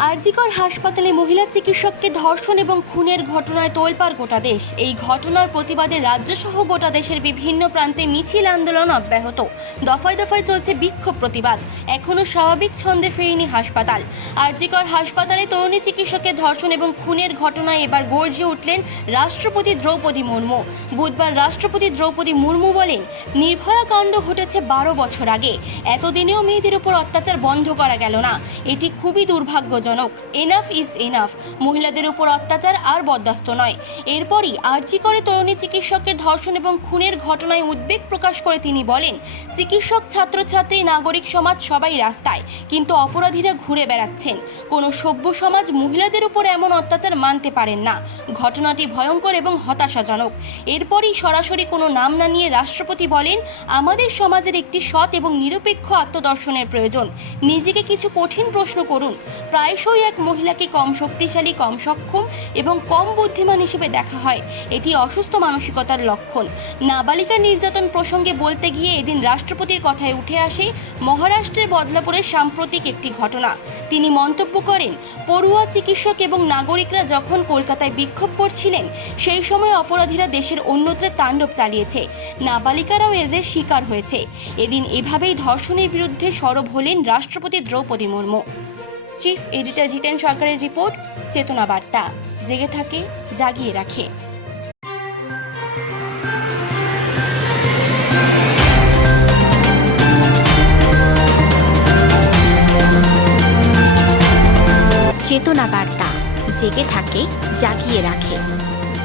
আরজিকর হাসপাতালে মহিলা চিকিৎসককে ধর্ষণ এবং খুনের ঘটনায় তোলপাড় গোটা দেশ। এই ঘটনার প্রতিবাদে রাজ্যসহ গোটা দেশের বিভিন্ন প্রান্তে মিছিল আন্দোলন অব্যাহত। দফায় দফায় চলছে বিক্ষোভ প্রতিবাদ। এখনও স্বাভাবিক ছন্দে ফেরেনি হাসপাতাল। আরজিকর হাসপাতালে তরুণী চিকিৎসকের ধর্ষণ এবং খুনের ঘটনায় এবার গর্জে উঠলেন রাষ্ট্রপতি দ্রৌপদী মুর্মু। বুধবার রাষ্ট্রপতি দ্রৌপদী মুর্মু বলেন, নির্ভয়া কাণ্ড ঘটেছে 12 বছর আগে। এতদিনেও মেয়েদের উপর অত্যাচার বন্ধ করা গেল না। এটি খুবই দুর্ভাগ্যজনক। Enough is enough. মহিলাদের উপর অত্যাচার আর বরদাস্ত নয়। এরপরই আরজিকরে তরুণী চিকিৎসকের ধর্ষণ এবং খুনের ঘটনায় উদ্বেগ প্রকাশ করে তিনি বলেন, চিকিৎসক, ছাত্রছাত্রী, নাগরিক সমাজ সবাই রাস্তায়, কিন্তু অপরাধীরা ঘুরে বেড়াচ্ছেন। কোনো সভ্য সমাজ মহিলাদের উপর এমন অত্যাচার মানতে পারেন না। ঘটনাটি ভয়ঙ্কর এবং হতাশাজনক। এরপরই সরাসরি কোনো নাম না নিয়ে রাষ্ট্রপতি বলেন, আমাদের সমাজের একটি সৎ এবং নিরপেক্ষ আত্মদর্শনের প্রয়োজন। নিজেকে কিছু কঠিন প্রশ্ন করুন। প্রায়শই এক মহিলাকে কম শক্তিশালী, কম সক্ষম এবং কম বুদ্ধিমান হিসেবে দেখা হয়। এটি অসুস্থ মানসিকতার লক্ষণ। নাবালিকা নির্যাতন প্রসঙ্গে বলতে গিয়ে এদিন রাষ্ট্রপতির কথায় উঠে আসে মহারাষ্ট্রের বদলাপুরের সাম্প্রতিক একটি ঘটনা। তিনি মন্তব্য করেন, পড়ুয়া চিকিৎসক এবং নাগরিকরা যখন কলকাতায় বিক্ষোভ করছিলেন, সেই সময় অপরাধীরা দেশের অন্যত্র তাণ্ডব চালিয়েছে। নাবালিকারাও এদের শিকার হয়েছে। এদিন এভাবেই ধর্ষণের বিরুদ্ধে সরব হলেন রাষ্ট্রপতি দ্রৌপদী মুর্মু। চিফ এডিটর জিতেন সরকারের রিপোর্ট, চেতনা বার্তা। জেগে থাকে, জাগিয়ে রাখে। চেতনা বার্তা, জেগে থাকে, জাগিয়ে রাখে।